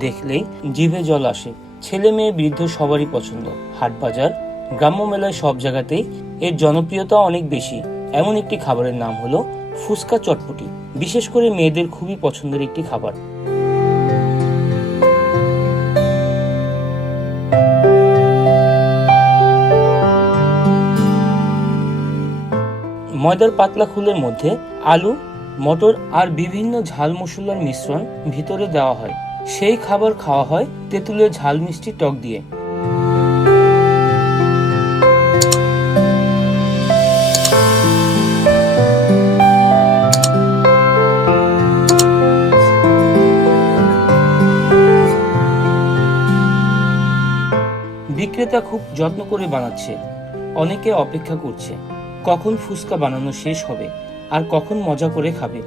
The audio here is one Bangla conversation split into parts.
দেখলেই জিভে জল আসে। ছেলে মেয়ে, বৃদ্ধ সবারই পছন্দ। হাটবাজার গ্রাম্য মেলায় সব জায়গাতেই এর জনপ্রিয়তা অনেক বেশি। এমন একটি খাবারের নাম হলো ফুচকা চটপটি। বিশেষ করে মেয়েদের খুবই পছন্দের একটি খাবার। ময়দার পাতলা খুলের মধ্যে আলু মটর আর বিভিন্ন ঝাল মশলার মিশ্রণ ভিতরে দেওয়া হয়। সেই খাবার খাওয়া হয় তেঁতুলের ঝাল মিষ্টি টক দিয়ে। বিক্রেতা খুব যত্ন করে বানাচ্ছে। অনেকে অপেক্ষা করছে, কখন ফুচকা বানানো শেষ হবে? আর কখন মজা করে খাবে।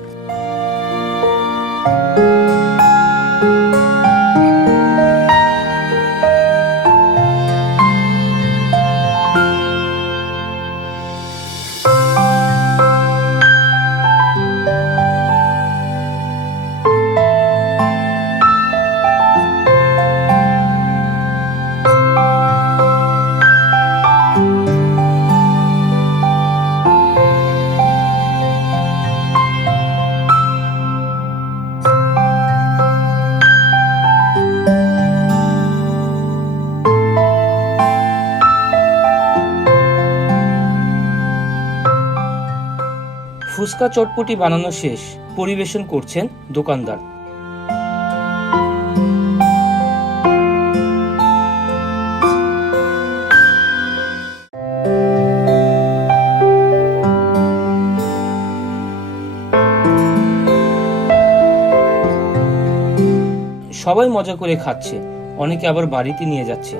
ফুচকা চটপটি বানানো শেষ, পরিবেশন করছেন দোকানদার। সবাই মজা করে খাচ্ছে, অনেকে আবার বাড়িতে নিয়ে যাচ্ছে।